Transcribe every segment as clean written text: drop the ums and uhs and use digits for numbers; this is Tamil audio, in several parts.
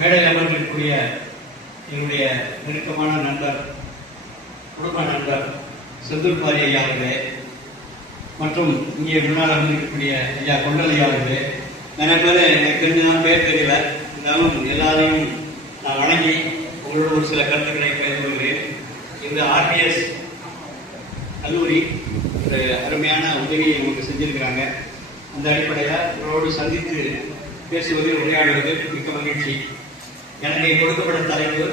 மேடையில் அமர்ந்திருக்கக்கூடிய என்னுடைய நெருக்கமான நண்பர், குடும்ப நண்பர் செந்தில்குமார் ஐயா அவர்களே, மற்றும் இங்கே முன்னால் அமர்ந்திருக்கக்கூடிய ஐயா கொண்டல் ஐயா அவர்களே, நிறைய பேர் எனக்கு தெரிஞ்சதான் பேர் தெரியல, இருந்தாலும் எல்லாரையும் நான் வணங்கி உங்களோட ஒரு சில கருத்துக்களை பகிர்ந்து கொள்கிறேன். இந்த ஆர்டிஎஸ் கல்லூரி ஒரு அருமையான உதவியை உங்களுக்கு செஞ்சிருக்கிறாங்க. அந்த அடிப்படையில் உங்களோடு சந்தித்து பேசுவது, உரையாடுவது மிக்க மகிழ்ச்சி. எனக்கு கொடுக்கப்பட்ட தலைப்பு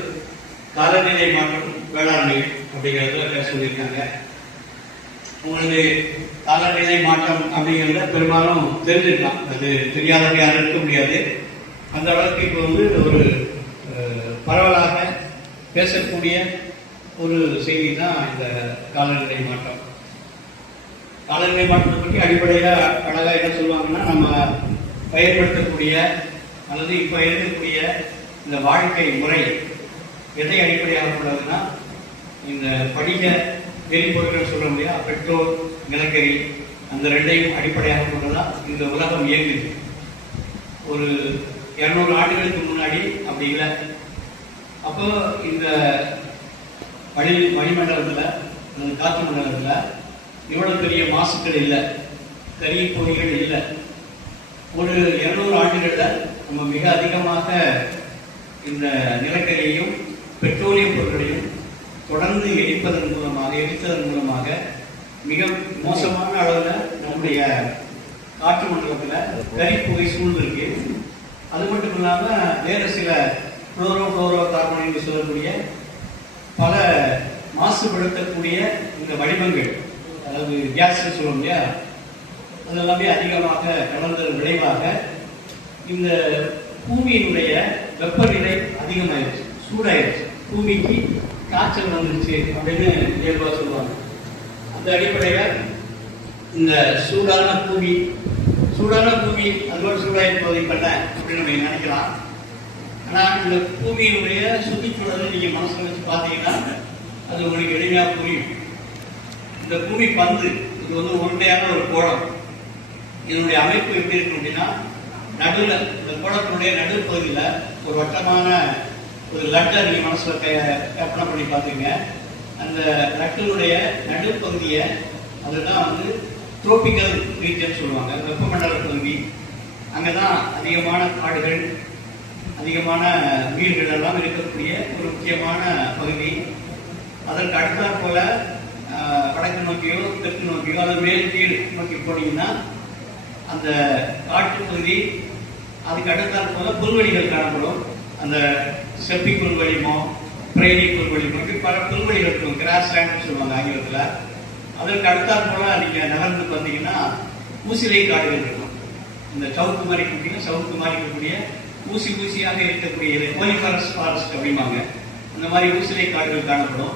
காலநிலை மாற்றம் வேளாண்மை அப்படிங்கிறத பேச சொல்லியிருக்காங்க. உங்களுக்கு காலநிலை மாற்றம் அப்படிங்கிறத பெரும்பாலும் தெரிஞ்சிருக்கலாம், அது தெரியாதவங்க யாரும் இருக்க முடியாது. அந்த அளவுக்கு இப்போ ஒரு பரவலாக பேசக்கூடிய ஒரு செய்தி தான் இந்த காலநிலை மாற்றம். காலநிலை மாற்றத்தை பற்றி அடிப்படையாக அழகாக என்ன சொல்லுவாங்கன்னா, நம்ம பயன்படுத்தக்கூடிய அல்லது இப்போ இருக்கக்கூடிய இந்த வாழ்க்கை முறை எதை அடிப்படையாக கொண்டதுன்னா, இந்த படிக எரிபொருட்கள் சொல்ல முடியாது, பெட்ரோல், நிலக்கரி, அந்த ரெண்டையும் அடிப்படையாக கொண்டுதான் இந்த உலகம் இயங்குது. ஒரு 200 ஆண்டுகளுக்கு முன்னாடி அப்படி இல்லை. அப்போ இந்த வளிமண்டலத்தில், காற்று மண்டலத்தில் இவ்வளவு பெரிய மாசுக்கள் இல்லை, கரிய பொறிகள் இல்லை. ஒரு 200 ஆண்டுகளில் நம்ம மிக அதிகமாக இந்த நிலக்கரியையும் பெட்ரோலிய பொருட்களையும் தொடர்ந்து எரித்ததன் மூலமாக மிக மோசமான அளவில் நம்முடைய காற்று மண்டலத்தில் கரிப்புகை சூழ்ந்திருக்கு. அது மட்டும் இல்லாமல் வேறு சில குளோரோ கார்பன் என்று சொல்லக்கூடிய பல மாசுபடுத்தக்கூடிய இந்த வடிவங்கள், அதாவது கேஸ் சொல்லுவோம் இல்லையா, அதெல்லாமே அதிகமாக கலந்ததன் விளைவாக இந்த பூமியினுடைய வெப்பநிலை அதிகமாயிருச்சு, சூடாயிருச்சு, பூமிக்கு காய்ச்சல் வந்துருச்சு அப்படின்னு இயல்பாக சொல்லுவாங்க. அந்த அடிப்படையில் இந்த சூடான பூமி அதோட சூடாயிருப்பதை பண்ண அப்படின்னு நம்ம நினைக்கலாம். ஆனால் இந்த பூமியினுடைய சுற்றுச்சூழலை நீங்க மனசுல வச்சு பார்த்தீங்கன்னா அது உங்களுக்கு எளிமையாக புரியும். இந்த பூமி பந்து, இது உருண்டையான ஒரு கோளம். இதனுடைய அமைப்பு எப்படி இருக்கும் அப்படின்னா, நடுவில் இந்த கோளத்தினுடைய நடுப்பகுதியில் ஒரு வட்டமான ஒரு லட்டை நீங்க மனசுல கற்பனை பண்ணி பார்த்தீங்க. அந்த லட்டினுடைய நடுப்பகுதியை அதுதான் டிரோபிக்கல் ரீஜன் சொல்லுவாங்க, வெப்பமண்டல பகுதி. அங்கதான் அதிகமான காடுகள், அதிகமான உயிர்கள் எல்லாம் இருக்கக்கூடிய ஒரு முக்கியமான பகுதி. அதற்கு அடுத்தாற் போல வடக்கு நோக்கியோ தெற்கு நோக்கியோ அல்லது மேல் கீழ் நோக்கி போனீங்கன்னா அந்த காட்டு பகுதி, அதுக்கு அடுத்தாற் போல புல்வெளிகள் காணப்படும். அந்த செப்பி புல்வெளிமோ பிரேனி புல்வெளிமோ இப்படி பல புல்வெளிகள் இருக்கும், கிராஸ் லேண்ட் சொல்லுவாங்க ஆங்கிலத்தில். அதற்கு அடுத்தாற் போல நீங்க நகர்ந்து பார்த்தீங்கன்னா ஊசிலை காடுகள் இருக்கும். இந்த சவுக்கு மாதிரி இருக்கக்கூடிய ஊசியாக இருக்கக்கூடிய கோனிஃபரஸ் ஃபாரஸ்ட் அப்படிம்பாங்க, அந்த மாதிரி ஊசிலை காடுகள் காணப்படும்.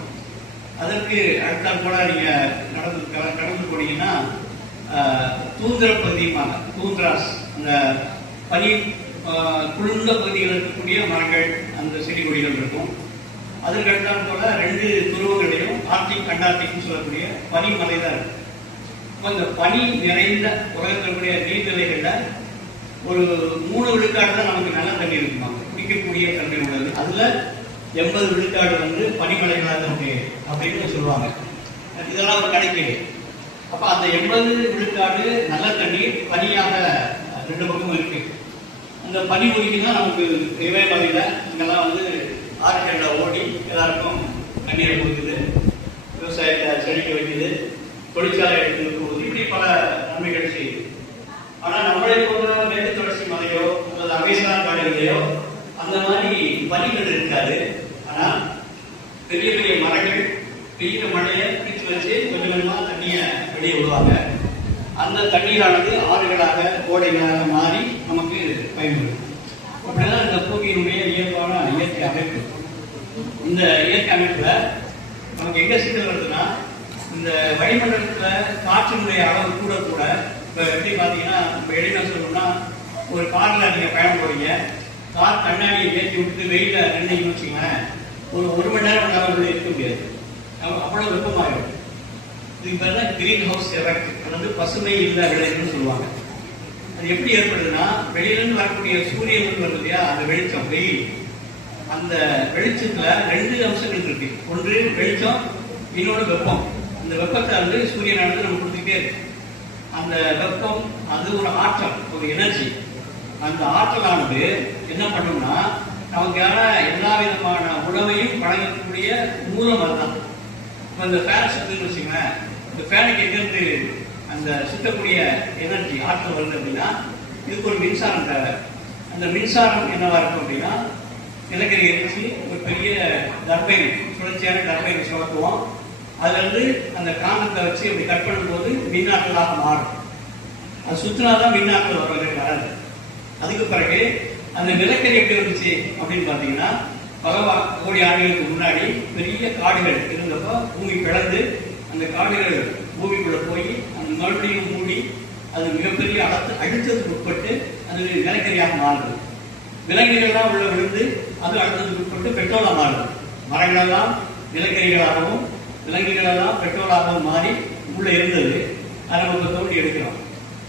அதற்கு அடுத்தாற் போல நீங்க கடந்து போனீங்கன்னா தூந்திர பகுதியுமாங்க, தூந்திராஸ், அந்த பனி குளிர்ந்த பகுதிகள் இருக்கக்கூடிய மரங்கள், அந்த செடி கொடிகள் இருக்கும். அதற்கு அடுத்தாற் போல 2 துருவங்களையும் ஆர்டிக் அண்டார்டிக்னு சொல்லக்கூடிய பனிமலை தான் இருக்கும். இந்த பனி நிறைந்த உலகத்தினுடைய நீர்நிலைகள்ல ஒரு 3 விழுக்காடு தான் நமக்கு நல்ல தண்ணி இருக்குமாங்க, குடிக்கக்கூடிய தண்ணி உள்ளது. அதுல 80 விழுக்காடு பனிமலைகளாக இருக்கு அப்படின்னு சொல்லுவாங்க. இதெல்லாம் ஒரு கணக்கீடு. அப்ப அந்த 80 விழுக்காடு நல்ல தண்ணீர் பனியாக 2 பக்கமும் இருக்கு. அந்த பனி ஒதுக்கினா நமக்கு தேவை பதில இங்கெல்லாம் ஆறுகளில் ஓடி எல்லாருக்கும் தண்ணீரை கொடுக்குது, விவசாயத்தை செழிக்க வைக்குது, தொழிற்சாலை எடுத்து போகுது, இப்படி பல நன்மைகள் செய்யுது. ஆனால் நம்மளை போன்ற மேற்கு தொடர்ச்சி மலையோ அல்லது அமேசான் காடுகளையோ அந்த மாதிரி பனிகள் இருக்காது. ஆனால் பெரிய பெரிய மரங்கள் பெய்கிற மழையை பிடிச்சு வச்சு கொஞ்சம் கொஞ்சமாக தண்ணியை வெளியே விடுவாங்க. அந்த தண்ணீரானது ஆறுகளாக ஓடைகளாக மாறி நமக்கு பயன்படும். அப்படிதான் இந்த பூமியினுடைய இயல்பான இயற்கை அமைப்பு. இந்த இயற்கை அமைப்புல நமக்கு எங்க சிக்கல் வருதுன்னா, இந்த வளிமண்டலத்துல காற்றினுடைய அளவு கூட இப்ப எப்படி பாத்தீங்கன்னா, இப்ப எளிமையா சொல்லணும்னா, ஒரு கார்ல நீங்க பயணம் போறீங்க, கார் கண்ணாடியை ஏற்றி விட்டு வெயில நின்றுன்னு வச்சுங்களேன், ஒரு மணி நேரம் உங்களால் இருக்க முடியாது, அவ்வளவு வெப்பமாயிடும். இதுக்கு பேர் தான் கிரீன் ஹவுஸ் எஃபெக்ட், பசுமை இல்ல விளைவுன்னு சொல்லுவாங்க. அது எப்படி ஏற்படுதுன்னா, வெளியிலிருந்து வரக்கூடிய சூரியன் வருது இல்லையா, அந்த வெளிச்சம், வெயில், அந்த வெளிச்சத்துல 2 அம்சங்கள் இருக்கு. ஒன்று வெளிச்சம், இன்னொரு வெப்பம். அந்த வெப்பத்தை வந்து சூரியனானது நம்ம கொடுத்துட்டே இருக்கு. அந்த வெப்பம் அது ஒரு ஆற்றல், ஒரு எனர்ஜி. அந்த ஆற்றலானது என்ன பண்ணும்னா, நமக்கான எல்லா விதமான உணவையும் வழங்கக்கூடிய மூலம் அதுதான். இப்போ இந்த ஃபேன் சுத்துன்னு வச்சுக்கோங்களேன், இந்த ஃபேனுக்கு எங்கிருந்து அந்த சுத்தக்கூடிய எனர்ஜி ஆற்றல் வருது அப்படின்னா, இதுக்கு ஒரு மின்சாரம் தேவை. அந்த மின்சாரம் என்னவா இருக்கும் அப்படின்னா, நிலக்கரி எரிச்சு ஒரு பெரிய டர்பைன், சுழற்சியான டர்பைன் சுழற்றுவோம். அதுல இருந்து அந்த காந்தத்தை வச்சு அப்படி கட் பண்ணும்போது மின்னாற்றலாக மாறும். அது சுத்தினாதான் மின்னாற்றல் வராது. அதுக்கு பிறகு அந்த நிலக்கரி எப்படி வந்துச்சு அப்படின்னு பாத்தீங்கன்னா, பல கோடி ஆண்டுகளுக்கு முன்னாடி பெரிய காடுகள் இருந்தப்போ பூமி பிளந்து அந்த காடுகள் பூமிக்குள்ள போய் அந்த மறுபடியும் மூடி அது மிகப்பெரிய அழுத்தத்துக்கு உட்பட்டு அது நிலக்கரியாக மாறுது. விலங்குகள்லாம் உள்ள விழுந்து அது அழுத்தத்துக்கு உட்பட்டு பெட்ரோலா மாறுது. மரங்களெல்லாம் நிலக்கரிகளாகவும் விலங்குகளெல்லாம் பெட்ரோலாகவும் மாறி உள்ள இருந்தது. அதை நம்ம தோண்டி எடுக்கிறோம்.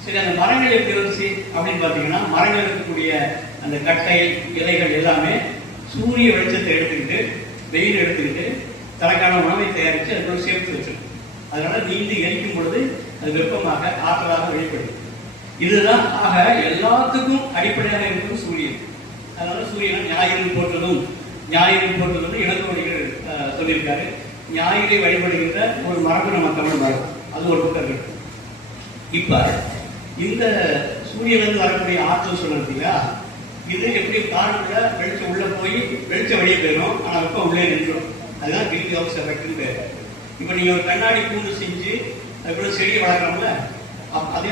சரி, அந்த மரங்கள் எப்படி வந்துச்சு அப்படின்னு பாத்தீங்கன்னா, மரங்கள் இருக்கக்கூடிய அந்த கட்டை இலைகள் எல்லாமே சூரிய வெளிச்சத்தை எடுத்துக்கிட்டு, வெயில் எடுத்துக்கிட்டு தனக்கான உணவை தயாரித்து அதுக்கு சேர்த்து வச்சிருக்கும். அதனால நீண்டு எரிக்கும் பொழுது அது வெப்பமாக ஆற்றலாக வெளிப்படுது. இதுதான் ஆக எல்லாத்துக்கும் அடிப்படையாக இருக்கும் சூரியன். அதனால சூரியனை ஞாயிறு போட்டதும் இளங்கோடிகள் சொல்லியிருக்காரு. ஞாயிறை வழிபடுகின்ற ஒரு மரபு நம்ம தமிழ் மரபு, அது ஒரு பக்கம் இருக்கு. இப்ப இந்த சூரியனிலிருந்து வரக்கூடிய ஆற்றல் சொல்றது இல்லையா, இது எப்படி காருக்குள்ள வெளிச்சம் உள்ள போய் வெளிச்சம் வெளியே போயிடும், ஆனா வெப்பம் உள்ளே நின்றுடும். அதுதான் கிரீன் ஹவுஸ் எஃபெக்ட்னு பேர். இப்ப நீங்க ஒரு கண்ணாடி கூண்டு செஞ்சு அதுக்குள்ள செடியை வளர்க்கறோம்ல,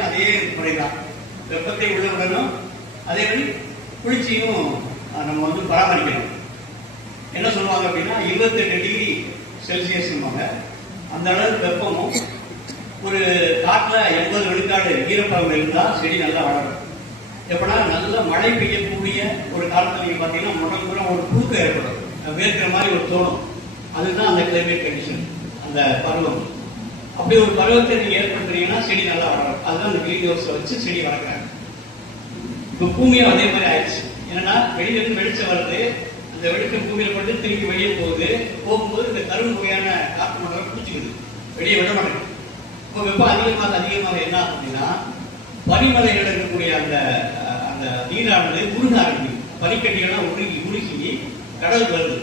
அதே முறைதான். வெப்பத்தை உள்ள விடணும், அதே மாதிரி குளிர்ச்சியும் நம்ம வந்து பராமரிக்கணும். என்ன சொல்லுவாங்க அப்படின்னா, 28 டிகிரி செல்சியஸ் அந்த அளவுக்கு வெப்பமும் ஒரு காட்டுல 80 விழுக்காடு ஈரப்பதம் இருந்தா செடி நல்லா வளரும். எப்படா நல்ல மழை பெய்யக்கூடிய ஒரு காலத்துல நீங்க பாத்தீங்கன்னா முடம் ஒரு புழுக்கம் ஏற்படும், வேர்க்கிற மாதிரி ஒரு தோணும். அதுதான் அந்த கிளைமேட் கண்டிஷன், அந்த பருவம். அப்படி ஒரு பருவத்தை நீங்க ஏற்படுத்துறீங்கன்னா செடி நல்லா வளரும். அதுதான் அந்த கிரீன் ஹவுஸ் வச்சு செடி வளர்க்குறாங்க. இப்ப பூமியும் அதே மாதிரி ஆயிடுச்சு. என்னன்னா, வெளியிலிருந்து வெளிச்சம் வருது, அந்த வெளிச்சம் பூமியில பட்டு திரும்பி வெளியே போகும்போது இந்த கரும்பு வகையான காற்று மண்டலம் பிடிச்சிக்குது, வெளியே விட மாட்டேங்குது. இப்போ வெப்பம் அதிகமாக என்ன அப்படின்னா, பனிமலைகள் இருக்கக்கூடிய அந்த அந்த நீரானது உருக ஆரம்பிக்குது. பனிக்கட்டிகள்லாம் உருகி கடல் வருது.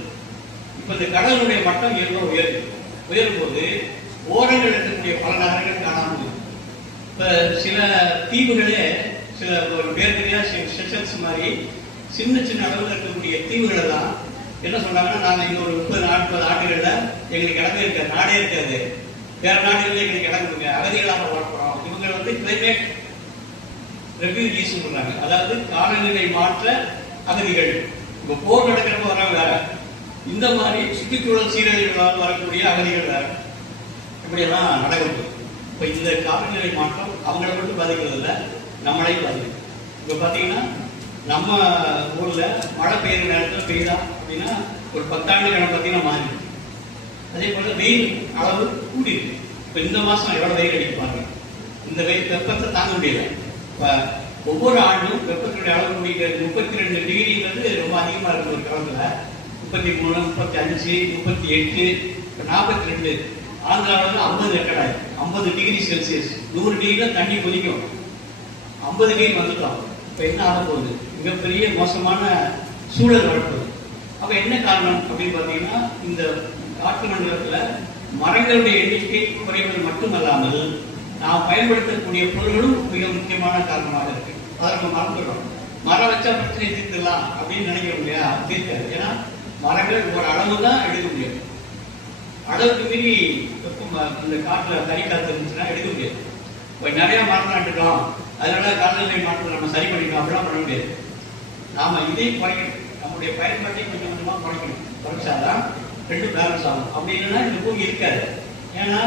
இப்ப இந்த கடலுடைய மட்டம் உயரும் போது ஓரங்கள் இருக்கக்கூடிய பல நகரங்கள் காணாமல். இப்ப சில தீவுகளே சில ஒரு பேர்கரியா செஷன்ஸ் மாதிரி சின்ன அளவில் இருக்கக்கூடிய தீவுகள் எல்லாம் என்ன சொன்னாங்கன்னா, நாங்க இங்க ஒரு 30-40 ஆண்டுகள்ல எங்களுக்கு இடமே இருக்காது, நாடே இருக்காது, வேற நாடுகளில் எங்களுக்கு இடம் கொடுங்க, அகதிகளாக வளர்க்கிறோம். இவங்க வந்து கிளைமேட் ரெஃப்யூஜிஸ் சொல்றாங்க, அதாவது காலநிலை மாற்ற அகதிகள். இப்ப போர் நடக்கிறப்ப வராங்க வேற, இந்த மாதிரி சுற்றுச்சூழல் சீரழிவுகளால் வரக்கூடிய அகதிகள் வேற. இப்படியெல்லாம் நடக்குது. இப்ப இந்த காலநிலை மாற்றம் அவங்களை மட்டும் பாதிக்கிறது இல்லை, நம்மளையும் பாதிக்கும். இப்ப பாத்தீங்கன்னா, நம்ம ஊர்ல மழை பெய்யுற நேரத்தில் பெய்யுதா அப்படின்னா ஒரு 10 ஆண்டுகள் பார்த்தீங்கன்னா மாறி. அதே போல வெயில் அளவு கூடி இருக்கு. இப்ப இந்த மாசம் எவ்வளவு வெயில் அடிப்பாங்க, இந்த வெயில் வெப்பத்தை தாங்க முடியல. இப்ப ஒவ்வொரு ஆண்டும் வெப்பத்தினுடைய அளவு கூடிக்கிறது. 32 டிகிரிங்கிறது ரொம்ப அதிகமா இருக்கு ஒரு காலத்துல. 33, 35, 38, 42. ஆந்திராவில் 50 ரெக்கார்ட் ஆயிருக்கு. 50 டிகிரி செல்சியஸ், 100 டிகிரில தண்ணி கொதிக்கும். 50 டிகிரி வந்துட்டோம். இப்ப என்ன ஆக போகுது, மிகப்பெரிய மோசமான சூழல் வரப்போகுது. அப்ப என்ன காரணம் அப்படின்னு பாத்தீங்கன்னா, இந்த காற்று மண்டலத்துல மரங்களுடைய எண்ணிக்கை குறைவது மட்டுமல்லாமல் நாம் பயன்படுத்தக்கூடிய பொருள்களும் மிக முக்கியமான காரணமாக இருக்கு. அதை நம்ம மறந்துடுறோம். மரம் வச்சா பிரச்சனை தீர்த்துலாம் அப்படின்னு நினைக்கிறோம் இல்லையா, தீர்க்காது. ஏன்னா மரங்கள் ஒரு அளவு தான் எடுக்க முடியும். அளவுக்கு மீறி இந்த காட்டுல தனி காத்து இருந்துச்சுன்னா எடுக்க முடியாது. இப்போ நிறைய மரம் நட்டுட்டோம், அதனால காலநிலை மாற்றத்தை நம்ம சரி பண்ணிக்கலாம் அப்படிலாம் பண்ண முடியாது. நாம இதையும் குறைக்கணும், நம்முடைய பயன்பாட்டை கொஞ்சம் கொஞ்சமா குறைக்கணும். குறைச்சாதான் ரெண்டும் பேலன்ஸ் ஆகும். அப்படி இல்லைன்னா இந்த பூமி இருக்காது. ஏன்னா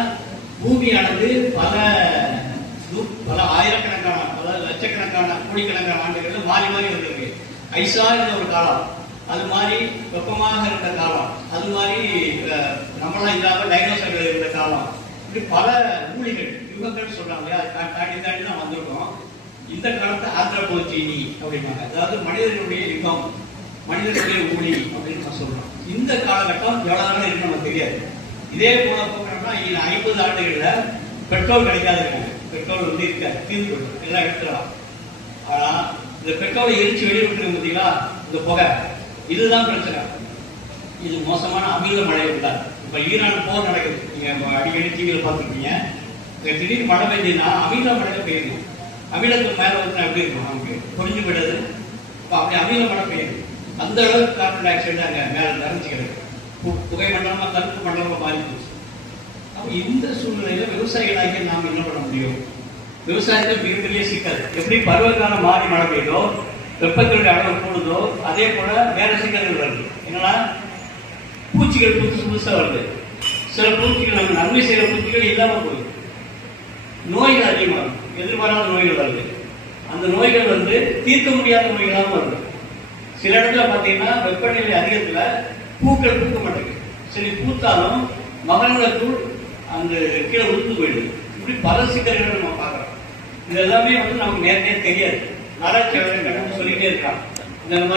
பூமியானது பல ஆயிரக்கணக்கான, பல லட்சக்கணக்கான, கோடிக்கணக்கான ஆண்டுகள் மாறி மாறி வந்திருக்கு. ஐசா இருந்த ஒரு காலம், அது மாதிரி வெப்பமாக இருந்த காலம், அது மாதிரி நம்மளாம் இல்லாம டைனோசர்கள் இருந்த காலம், இப்படி பல ஊழிகள் யுகங்கள் சொல்றாங்க. தாண்டி தான் வந்திருக்கோம். இந்த காலத்தை ஆந்திரபோச்சினி அப்படின்னாங்க. அதாவது மனிதர்களுடைய யுகம், மனிதர்களுடைய ஒளி அப்படின்னு நான் சொல்றோம். இந்த காலகட்டம் எவ்வளவு நாள் இருக்கு நமக்கு தெரியாது. இதே போல போகிறோம்னா 50 ஆண்டுகள்ல பெட்ரோல் கிடைக்காதுங்க. பெட்ரோல் இருக்காது, தீர்ந்து போயிடும், எல்லாம் எடுத்துடலாம். ஆனா இந்த பெட்ரோலை எரிச்சு வெளியிட்டு பார்த்தீங்களா, இந்த புகை, இதுதான் பிரச்சனை. இது மோசமான அமில மழை உண்டாது. இப்ப ஈரான் போர் நடக்குது, நீங்க அடிக்கடி டிவியில் பார்த்துருக்கீங்க. திடீர்னு மழை பெய்யுதுன்னா அமில மழை பெய்யுது. அமிலத்துக்கு மேல வந்து எப்படி இருக்கும், நமக்கு பொறிஞ்சு விடுறது. அப்படி அமில மழை பெய்யுது. அந்த அளவுக்கு கார்பன் டை ஆக்சைடு அங்க மேல நிறைஞ்சுக்கிறது. புகை மண்டலமா கருப்பு மண்டலமா மாறி போச்சு. அப்ப இந்த சூழ்நிலையில விவசாயிகளாகிய நாம் என்ன பண்ண முடியும்? விவசாயத்தில் மிகப்பெரிய சிக்கல். எப்படி பருவகாலம் மாறி மழை பெய்யுதோ, வெப்பத்தினுடைய அளவு கூடுதோ, அதே போல வேற சிக்கல்கள் வருது. என்னன்னா பூச்சிகள் புதுசா வருது. சில பூச்சிகள் நம்ம நன்மை செய்யற பூச்சிகள் இல்லாம போகுது. நோய்கள் அதிகமாகும், எதிர்பாராத நோய்கள் வருது. அந்த நோய்கள் வந்து தீர்க்க முடியாத நோய்களாகவும் வருது. சில இடத்துல பாத்தீங்கன்னா வெப்பநிலை அதிகத்துல பூக்கள் பூக்க மாட்டேங்குது. சரி, பூத்தாலும் மகன்களூள் அந்த கீழே உளுந்து போயிடுது. இப்படி பல சிக்கல்களை நம்ம பார்க்கிறோம். இது எல்லாமே வந்து நமக்கு நேரடியாக தெரியாது. ஆராய்ச்சியாளர்கள் சொல்லிட்டே இருக்காங்க இந்த மாதிரி